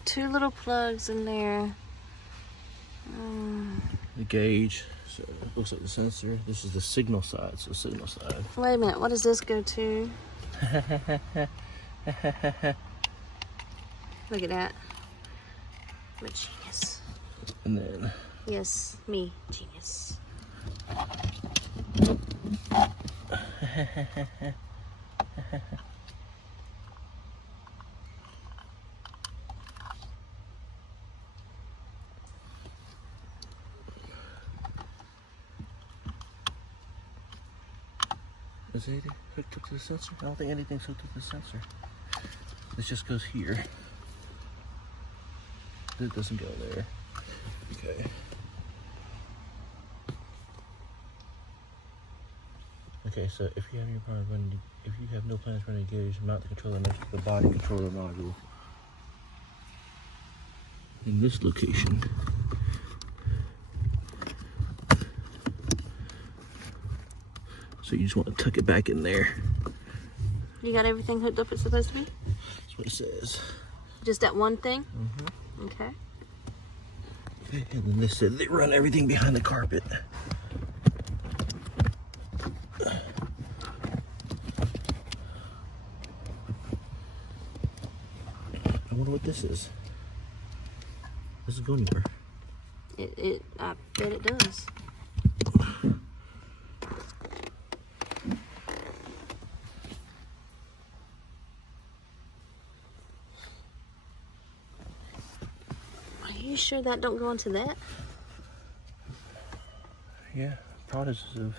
Two little plugs in there. The gauge, so it looks like the sensor. This is the signal side, so signal side. Wait a minute, what does this go to? Look at that. I'm a genius. And then Yes, me, genius. Is it hooked up to the sensor? I don't think anything's hooked up to the sensor. This just goes here. It doesn't go there. Okay. Okay, so if you have your power running, if you have no plans running gauge, mount the controller next to the body controller module. In this location. So you just want to tuck it back in there. You got everything hooked up it's supposed to be? That's what it says. Just that one thing? Mm-hmm. Okay. Okay, and then they said they run everything behind the carpet. I wonder what this is. Does it go anywhere? I bet it does. Are you sure that don't go into that? Yeah, products of.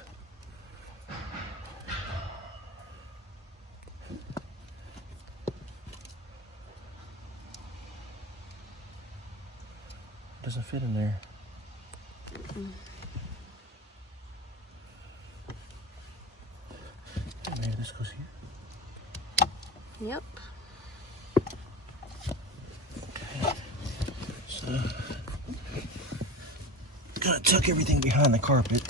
Doesn't fit in there. Maybe this goes here. Yep. So, gonna tuck everything behind the carpet.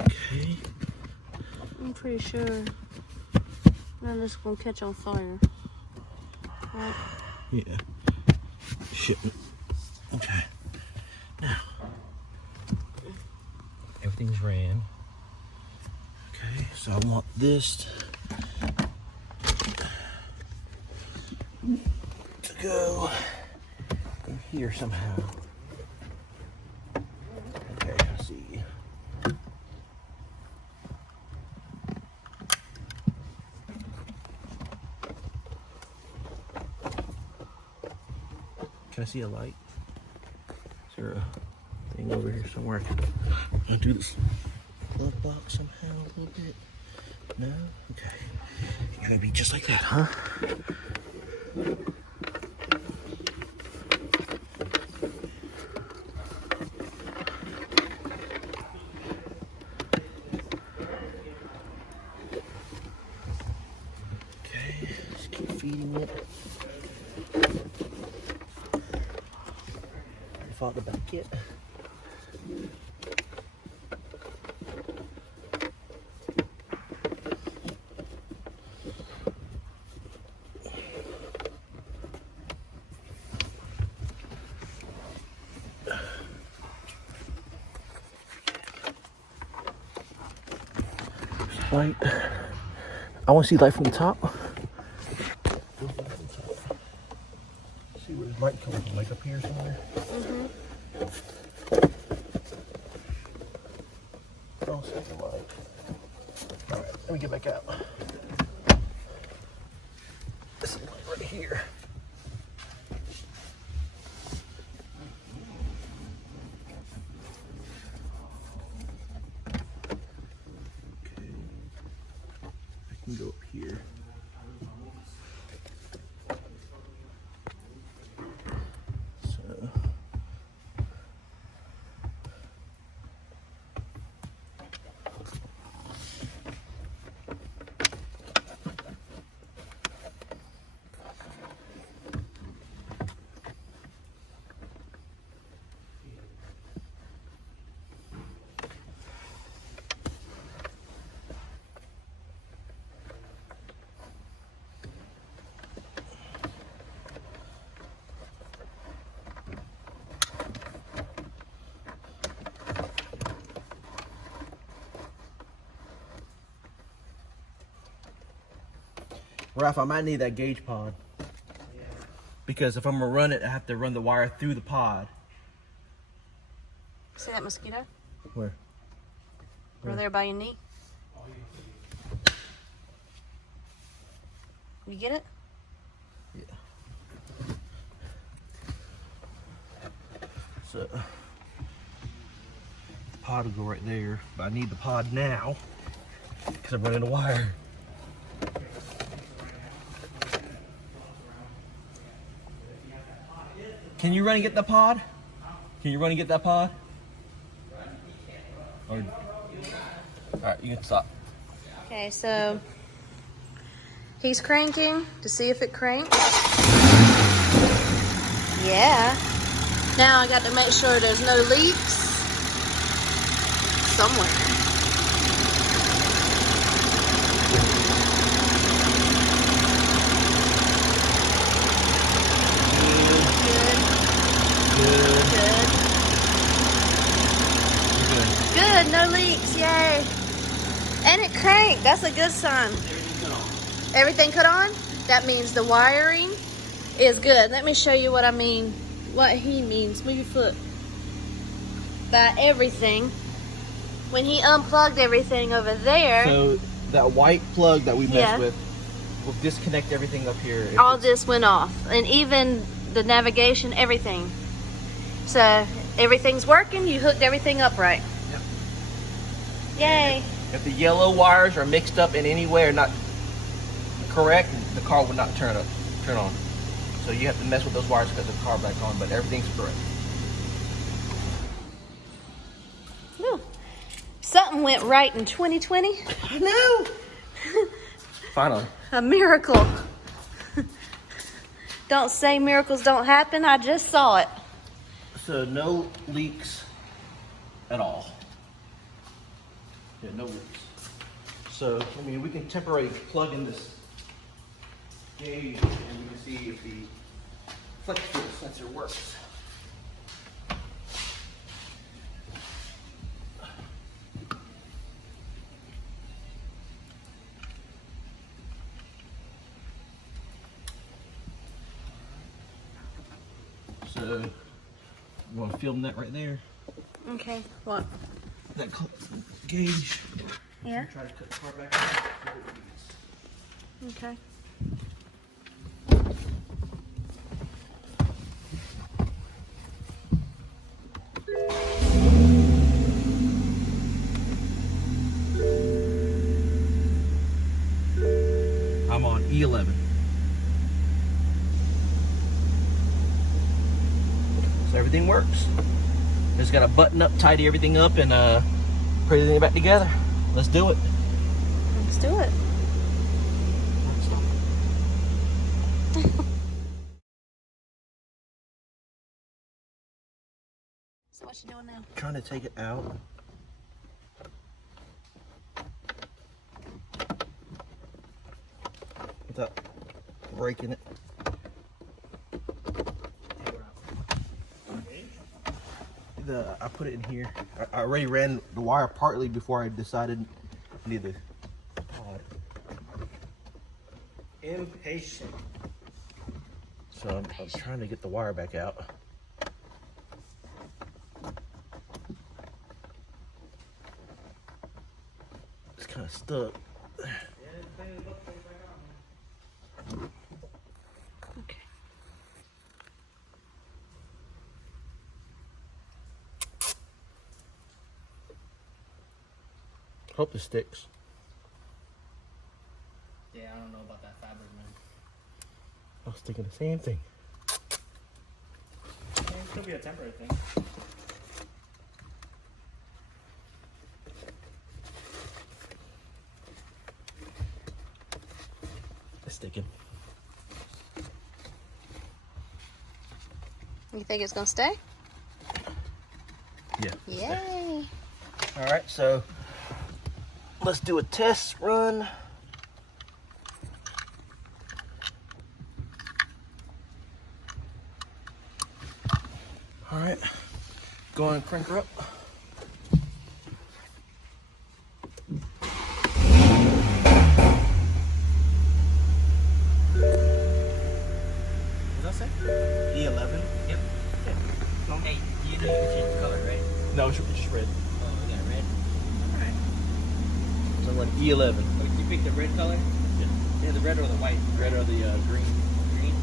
Okay. I'm pretty sure none of this gonna catch on fire. Right? Yeah. Shipment. Okay. Now, everything's ran. Okay, so I want this to go in here somehow. Okay, I see. Can I see a light? Is there a thing over here somewhere? I can do this plug box somehow a little bit. No? Okay. You're gonna be just like that, huh? Okay, just keep feeding it. Fought the back yet? Light. I want to see light from the top. See where the light comes from, like up here somewhere. Oh, second light. All right, let me get back out. This light right here. Okay, I can go up here. So. Ralph, I might need that gauge pod. Because if I'm gonna run it, I have to run the wire through the pod. See that mosquito? Where? Over there by your knee? You get it? Yeah. So, the pod will go right there, but I need the pod now because I'm running the wire. Can you run and get the pod? Can you run and get that pod? Or, all right, you can stop. Okay, so he's cranking to see if it cranks. Yeah. Now I got to make sure there's no leaks somewhere. Good, no leaks, yay. And it cranked, that's a good sign. Everything cut on? That means the wiring is good. Let me show you what I mean, what he means. Move your foot. By everything. When he unplugged everything over there. So that white plug that we messed Yeah. with will disconnect everything up here. All this went off. And even the navigation, everything. So everything's working, you hooked everything up right. Yep. Yay. If the yellow wires are mixed up in any way or not correct, the car will not turn on. So you have to mess with those wires to get the car back on, but everything's correct. Whew. Something went right in 2020. I know. Finally. A miracle. Don't say miracles don't happen. I just saw it. So no leaks at all. Yeah, no leaks. So, I mean, we can temporarily plug in this gauge and we can see if the flex fuel sensor works. So, you want to film that right there? Okay, what? That gauge. Yeah. Try to cut the car back out. Okay. I'm on E11. So everything works. Just gotta button up, tidy everything up, and put everything back together. Let's do it. Let's do it. So what you doing now? Trying to take it out. Without breaking it. I put it in here. I already ran the wire partly before I decided I need the pod. Impatient. So I'm trying to get the wire back out. It's kind of stuck. Okay. Hope this sticks. Yeah, I don't know about that fabric, man. I was thinking the same thing. It could be a temporary thing. It's sticking. You think it's gonna stay? Yeah. Yay. All right, so let's do a test run. All right, go and crank her up. E11. Yep. Hey, you know you can change the color, right? No, it's just red. Oh, we got red. Alright. So I'm going E11. Oh, did you pick the red color? Yeah, the red or the white? Red or the green. Green?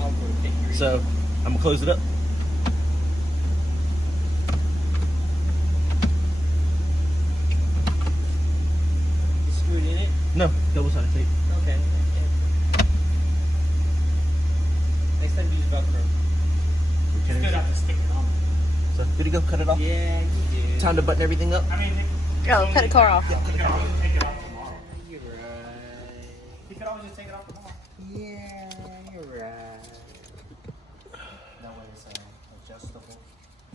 I'll go pick green. So I'm gonna close it up. You screwed in it? No, double-sided tape. Okay. Next time use Velcro. It's good after sticking on. So good to go. Cut it off. Yeah, you do. Time to button everything up. I mean, Oh, cut the car off. you can always take it off tomorrow. You're right. You can always just take it off tomorrow. Yeah, you're right. That way it's adjustable.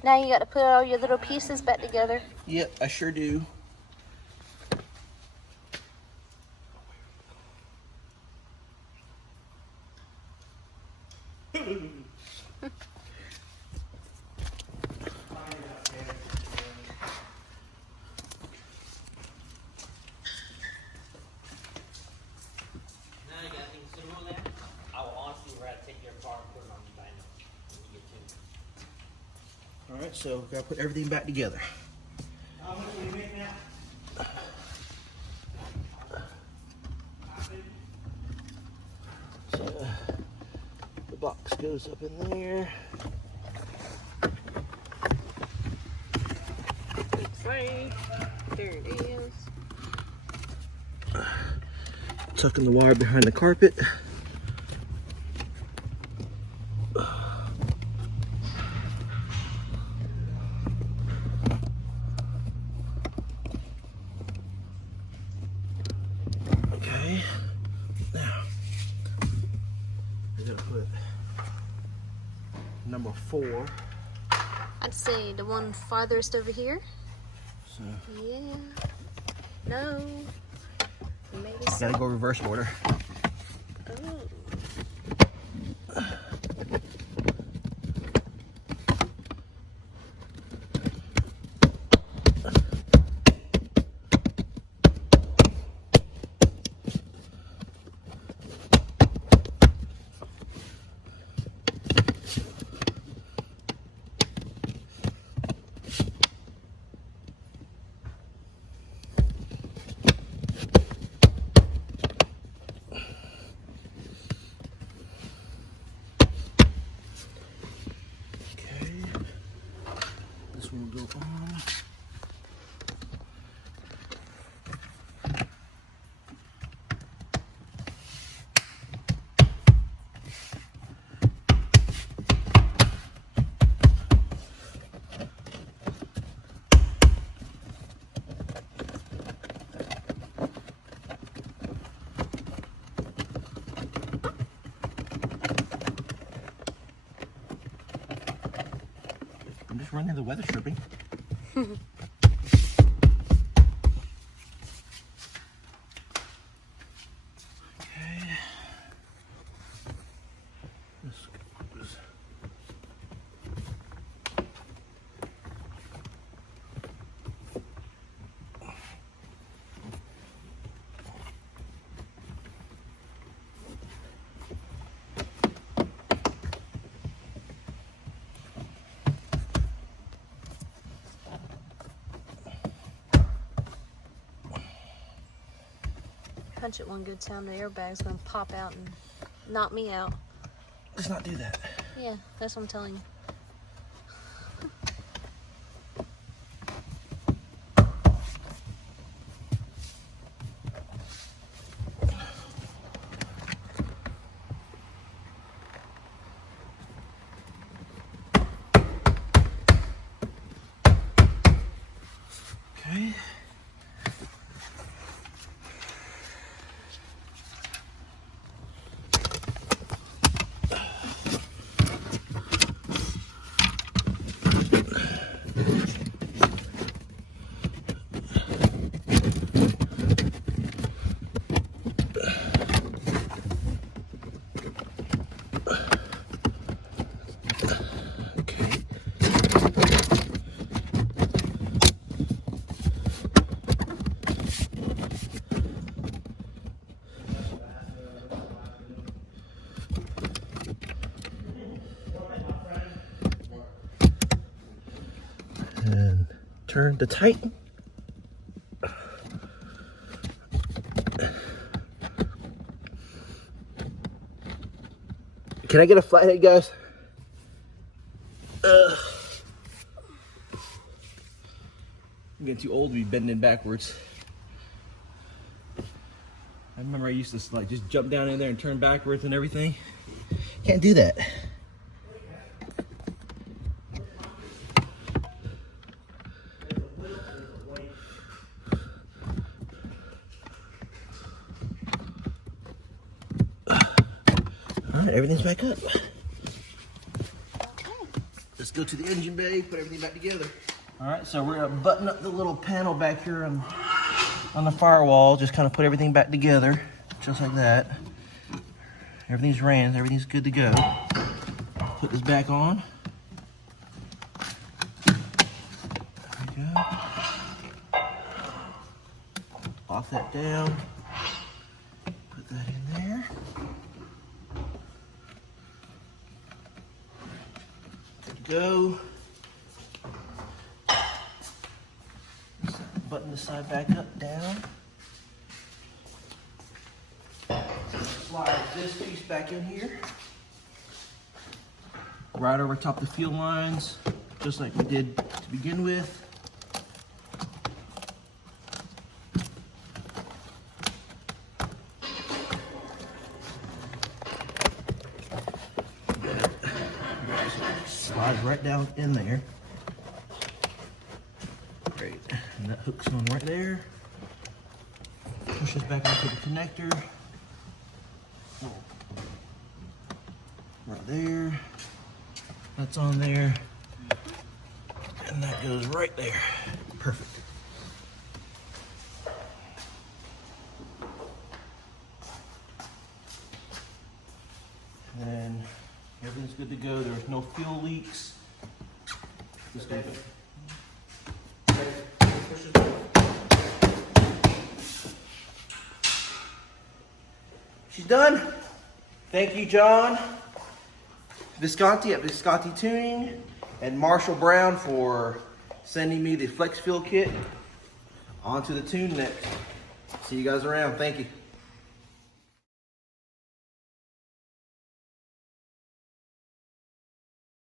Now you got to put all your little pieces back together. Yep, I sure do. Now you got things similar to that. I will honestly rather take your car and put it on the dyno when you get to it. All right, so gotta put everything back together. How much will you make now? So the box goes up in there. Right. There it is. Tucking the wire behind the carpet. Okay, now we're gonna put number 4. I'd say the one farthest over here. So Yeah. No. Maybe so. gotta go reverse order. Oh. Okay, this one will go on. I'm just running the weather stripping. Okay. This goes. Punch it one good time, the airbag's gonna pop out and knock me out. Let's not do that. Yeah, that's what I'm telling you. Okay. turn to tighten. Can I get a flathead, guys? I'm getting too old to be bending backwards. I remember I used to like just jump down in there and turn backwards and everything. Can't do that. All right, everything's back up. Let's go to the engine bay, put everything back together. All right, so we're gonna button up the little panel back here on the firewall, just kind of put everything back together, just like that. Everything's ran, everything's good to go. Put this back on. There we go. Lock that down. Put that in there. Good to go. Button the side back up, down. Slide this piece back in here. Right over top the fuel lines, just like we did to begin with. Slides right down in there. Great, and that hooks on right there. Push this back onto the connector. Right there. That's on there. And that goes right there. Perfect. And then everything's good to go. There's no fuel leaks. Just do it. She's done. Thank you, John Visconti at Visconti Tuning and Marshall Brown for sending me the Flex Fuel kit onto the tune net. See you guys around. Thank you.